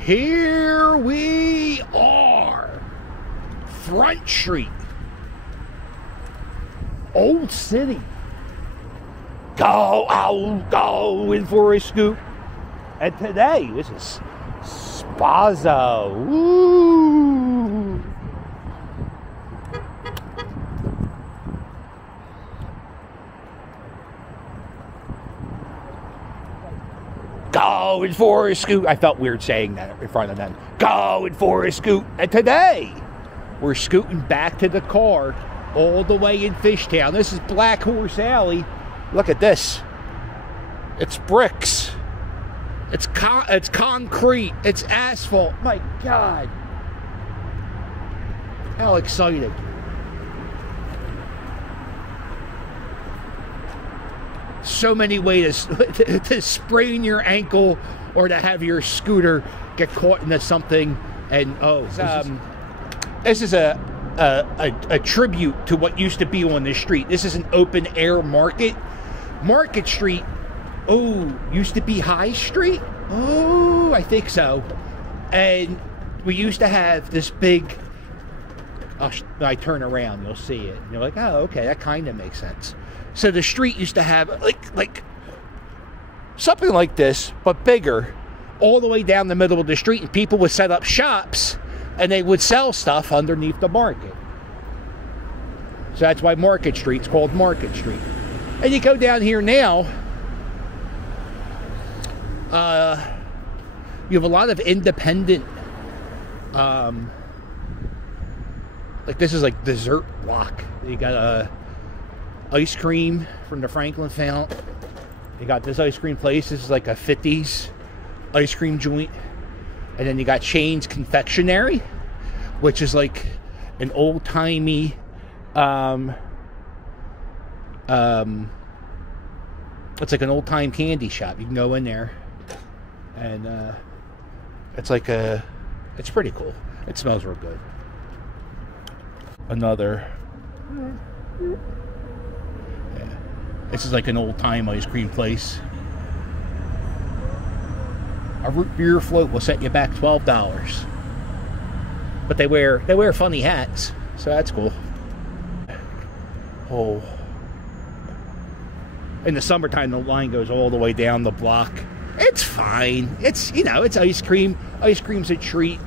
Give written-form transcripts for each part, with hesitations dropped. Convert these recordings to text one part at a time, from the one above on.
Here we are. Front Street. Old City. Going for a scoop. And today, this is Spazo. Woo! Going for a scoop. I felt weird saying that in front of them. Going for a scoop. And today, we're scooting back to the car all the way in Fishtown. This is Black Horse Alley. Look at this. It's bricks. It's concrete. It's asphalt. My God. How exciting. So many ways to sprain your ankle or to have your scooter get caught into something. And this is a tribute to what used to be on this street. This is an open air market. Market Street, used to be High Street? I think so. And we used to have this big, I turn around, you'll see it. And you're like, oh, okay, that kind of makes sense. So the street used to have like something like this, but bigger, all the way down the middle of the street, and people would set up shops and they would sell stuff underneath the market. So that's why Market Street's called Market Street. And you go down here now, you have a lot of independent, like this is like dessert block. You got ice cream from the Franklin Fountain. You got this ice cream place. This is like a 50s ice cream joint. And then you got Shane's Confectionery, which is like an old-timey, it's like an old-time candy shop. You can go in there, and it's like it's pretty cool. It smells real good. Another, yeah, this is like an old-time ice cream place. A root beer float will set you back $12, but they wear funny hats, so that's cool. Oh. In the summertime, the line goes all the way down the block. It's fine. It's, it's ice cream. Ice cream's a treat.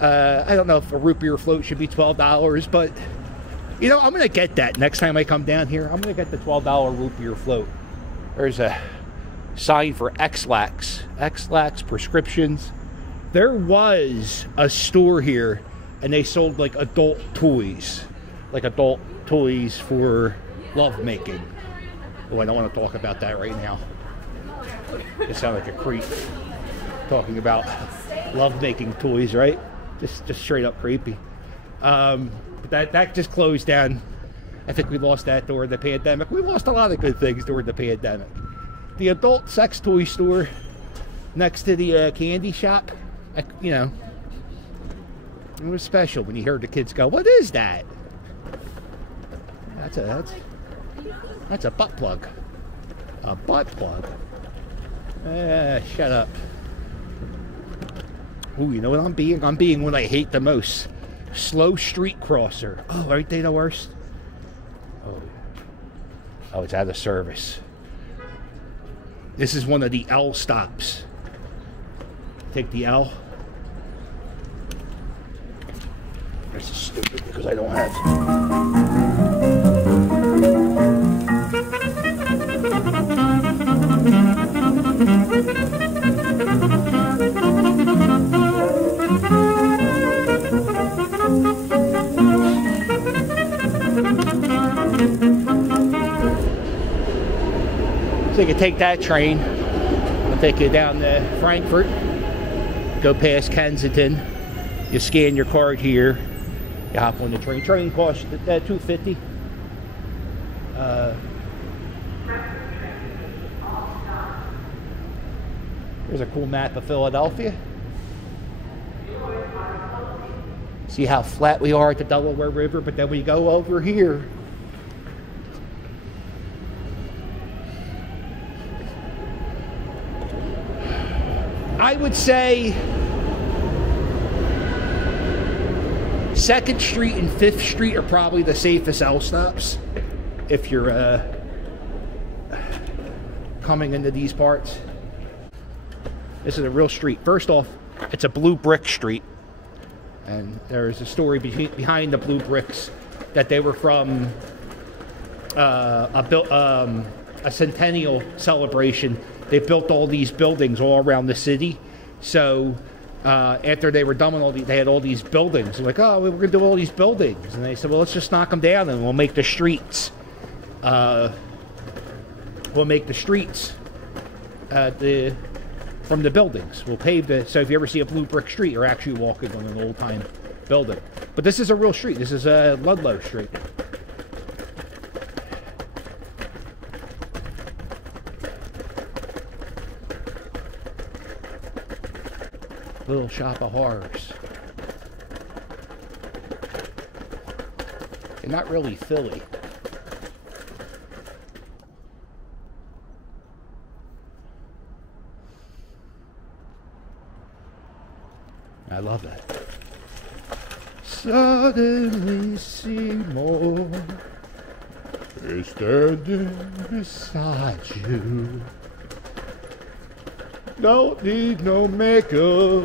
I don't know if a root beer float should be $12, but, I'm going to get that next time I come down here. I'm going to get the $12 root beer float. There's a sign for X-Lax prescriptions. There was a store here, and they sold, like, adult toys. Like, adult toys for lovemaking. Oh, I don't want to talk about that right now. You sound like a creep talking about love-making toys, right? Just straight up creepy. But that just closed down. I think we lost that during the pandemic. We lost a lot of good things during the pandemic. The adult sex toy store next to the candy shop, it was special when you heard the kids go, "What is that?" That's a butt plug. A butt plug. Shut up. Ooh, you know what I'm being? I'm being what I hate the most. Slow street crosser. Oh, aren't they the worst? Oh, it's out of service. This is one of the L stops. Take the L. This is stupid because I don't have... So you can take that train. It'll take you down to Frankfurt. Go past Kensington. You scan your card here. You hop on the train. Train costs $2.50. There's a cool map of Philadelphia. See how flat we are at the Delaware River, but then we go over here. I would say 2nd Street and 5th Street are probably the safest L stops if you're coming into these parts. This is a real street. First off, it's a blue brick street. And there's a story behind the blue bricks that they were from a centennial celebration. They built all these buildings all around the city. So after they were done with all these, they had all these buildings. They're like, oh, we're going to do all these buildings. And they said, well, let's just knock them down and we'll make the streets. We'll make the streets from the buildings. We'll pave the... So if you ever see a blue brick street, you're actually walking on an old-time building. But this is a real street. This is Ludlow Street. Little Shop of Horrors. They're not really Philly. I love that. Suddenly Seymour is standing beside you. Don't need no makeup.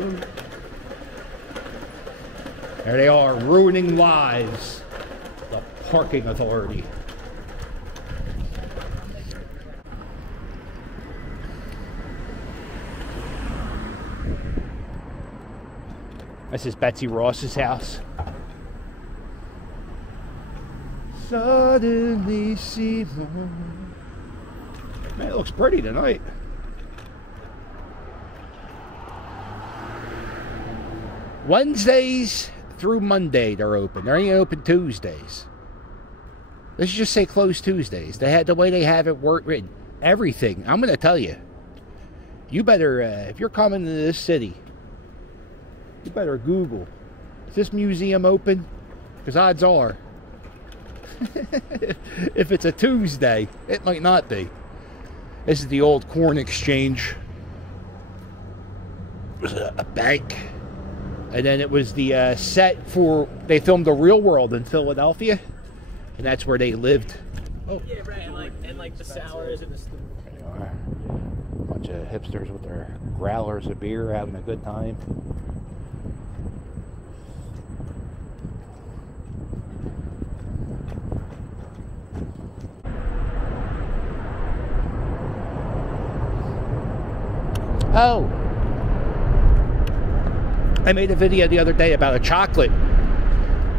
There they are, ruining lives. The parking authority. This is Betsy Ross's house. Suddenly Seymour. Man, it looks pretty tonight. Wednesdays through Monday they're open. They're only open Tuesdays. Let's just say closed Tuesdays. They had the way they have it written. Everything. I'm going to tell you. You better, if you're coming to this city, you better Google, is this museum open? Because odds are, if it's a Tuesday, it might not be. This is the old corn exchange. It was a bank. And then it was the set for, they filmed The Real World in Philadelphia. And that's where they lived. Oh. Yeah, right. And like the sours and the... A bunch of hipsters with their growlers of beer having a good time. Oh, I made a video the other day about a chocolate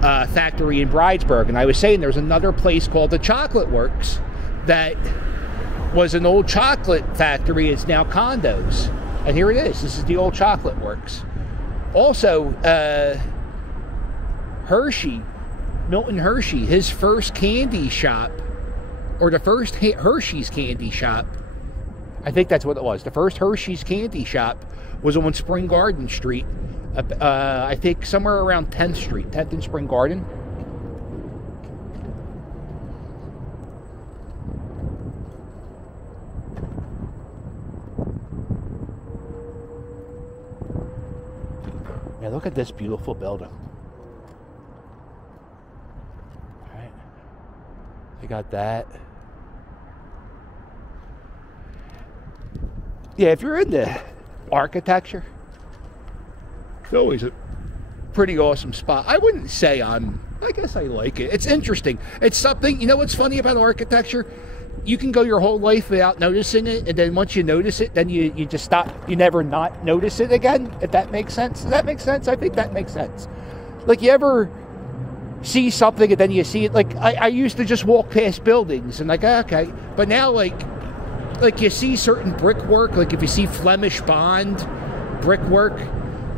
factory in Bridesburg, and I was saying there's another place called the Chocolate Works that was an old chocolate factory. It's now condos, and here it is. This is the old Chocolate Works. Also, Hershey, Milton Hershey, his first candy shop, or the first Hershey's candy shop, I think that's what it was. The first Hershey's candy shop was on Spring Garden Street. I think somewhere around 10th Street, 10th and Spring Garden. Yeah, look at this beautiful building. All right. They got that. Yeah, if you're into architecture, it's always a pretty awesome spot. I wouldn't say I guess I like it. It's interesting. It's something, you know what's funny about architecture? You can go your whole life without noticing it, and then once you notice it, then you just stop. You never not notice it again, if that makes sense. Does that make sense? I think that makes sense. Like, you ever see something and then you see it? Like, I used to just walk past buildings and like, okay. But now, like you see certain brickwork, like if you see Flemish Bond brickwork,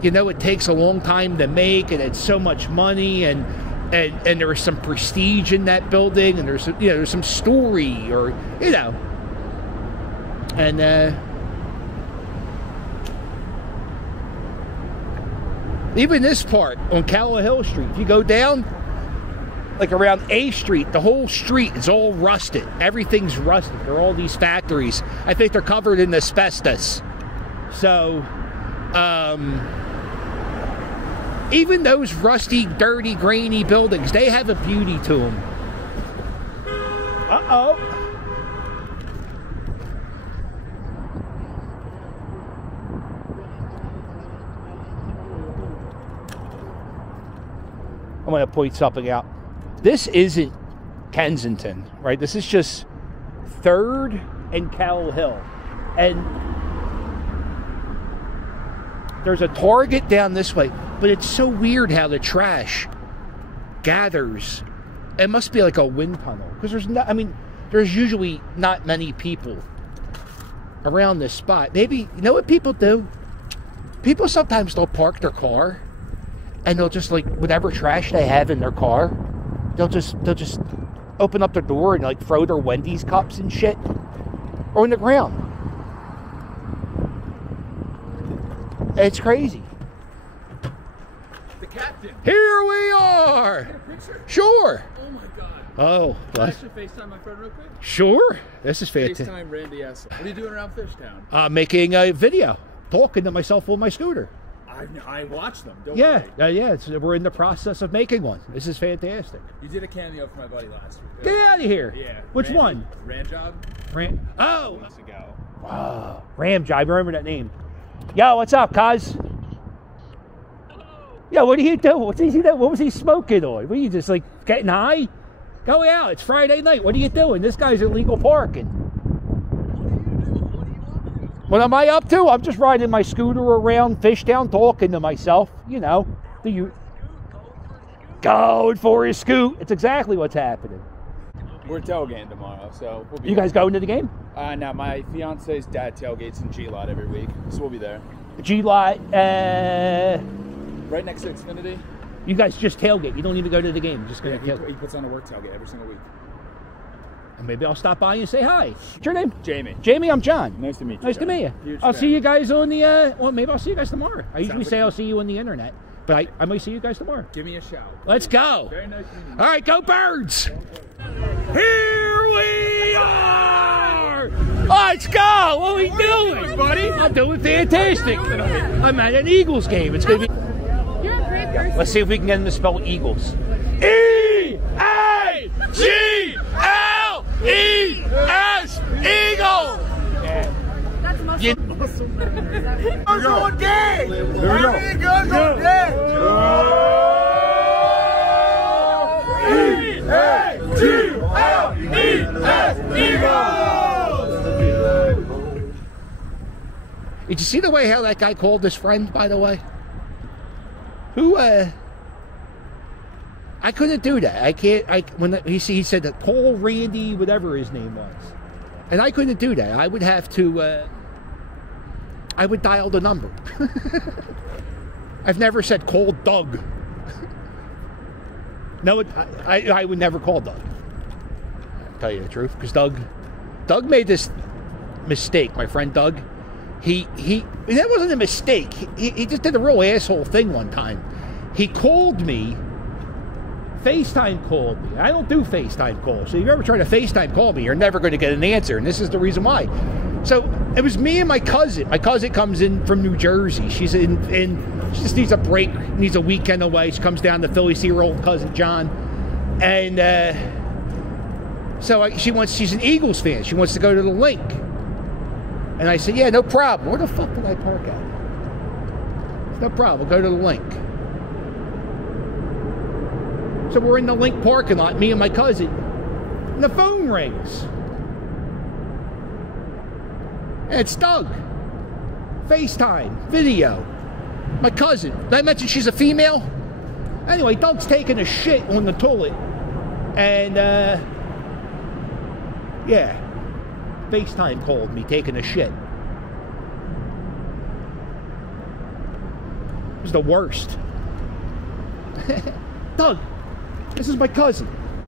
you know it takes a long time to make, and it's so much money, and there's some prestige in that building, and there's some story, or and even this part on Calla Hill Street, if you go down like around A Street, the whole street is all rusted. Everything's rusted. There are all these factories. I think they're covered in asbestos. So, Even those rusty, dirty, grainy buildings, they have a beauty to them. Uh-oh. I'm going to point something out. This isn't Kensington, right? This is just 3rd and Cal Hill. And there's a Target down this way, but it's so weird how the trash gathers. It must be like a wind tunnel, because there's not, I mean, there's usually not many people around this spot. Maybe, you know what people do? People sometimes they'll park their car and they'll just, like, whatever trash they have in their car, they'll just open up their door and, like, throw their Wendy's cups and shit on the ground. It's crazy. The captain. Here we are. Get a picture? Sure. Oh my god. Oh, Can I what? actually FaceTime my friend real quick? Sure. This is fantastic. FaceTime Randy S. What are you doing around Fishtown? Making a video, talking to myself on my scooter. I watched them. Don't Yeah, worry. yeah. We're in the process of making one. This is fantastic. You did a cameo for my buddy last week. Get out of here. Yeah. Which one? Ram Job. Oh. Months ago. Wow. Ram Job. I remember that name. Yo, what's up, cuz? Yo, what are you doing? What's he doing? What was he smoking on? Were you just like getting high? Go out. It's Friday night. What are you doing? This guy's illegal parking. What am I up to? I'm just riding my scooter around Fishtown talking to myself. You know, going for his scoot. It's exactly what's happening. We're tailgating tomorrow, so we'll be You guys going to the game? No, my fiance's dad tailgates in G-Lot every week, so we'll be there. G-Lot, Right next to Xfinity. you guys just tailgate. You don't even go to the game. You're just going to Yeah, tailgate. he puts on a work tailgate every single week. And maybe I'll stop by and say hi. What's your name? Jamie. Jamie, I'm John. Nice to meet you. Nice to John. meet you. Huge I'll fan. see you guys on the, well, maybe I'll see you guys tomorrow. I usually Sounds say like- I'll see you on the internet, but I might see you guys tomorrow. Give me a shout. Let's go. Very nice meeting you. All right, go Birds. Here we are. Let's go. What are we doing, buddy? I'm doing fantastic. I'm at an Eagles game. It's going to be. You're a great person. Let's see if we can get him to spell Eagles. E-A-G-L-E-S, Eagle. That's muscle. You- Did you see the way how that guy called his friend, by the way? I couldn't do that. I can't. He said that call Randy, whatever his name was, and I couldn't do that. I would have to. I would dial the number. I've never said call Doug. No, I would never call Doug. I'll tell you the truth, because Doug made this mistake. My friend Doug, that wasn't a mistake. He just did a real asshole thing one time. He called me. FaceTime called me. I don't do FaceTime calls. So if you ever try to FaceTime call me, you're never going to get an answer. And this is the reason why. So it was me and my cousin. My cousin comes in from New Jersey. She's in she just needs a break, needs a weekend away. She comes down to Philly, see her old cousin John. And she's an Eagles fan. She wants to go to the link. And I said, yeah, no problem. Where the fuck did I park at? No problem. We'll go to the link. So we're in the link parking lot, me and my cousin, and the phone rings. And it's Doug. FaceTime, video. My cousin. Did I mention she's a female? Anyway, Doug's taking a shit on the toilet. And, yeah. FaceTime called me taking a shit. It was the worst. Doug, this is my cousin.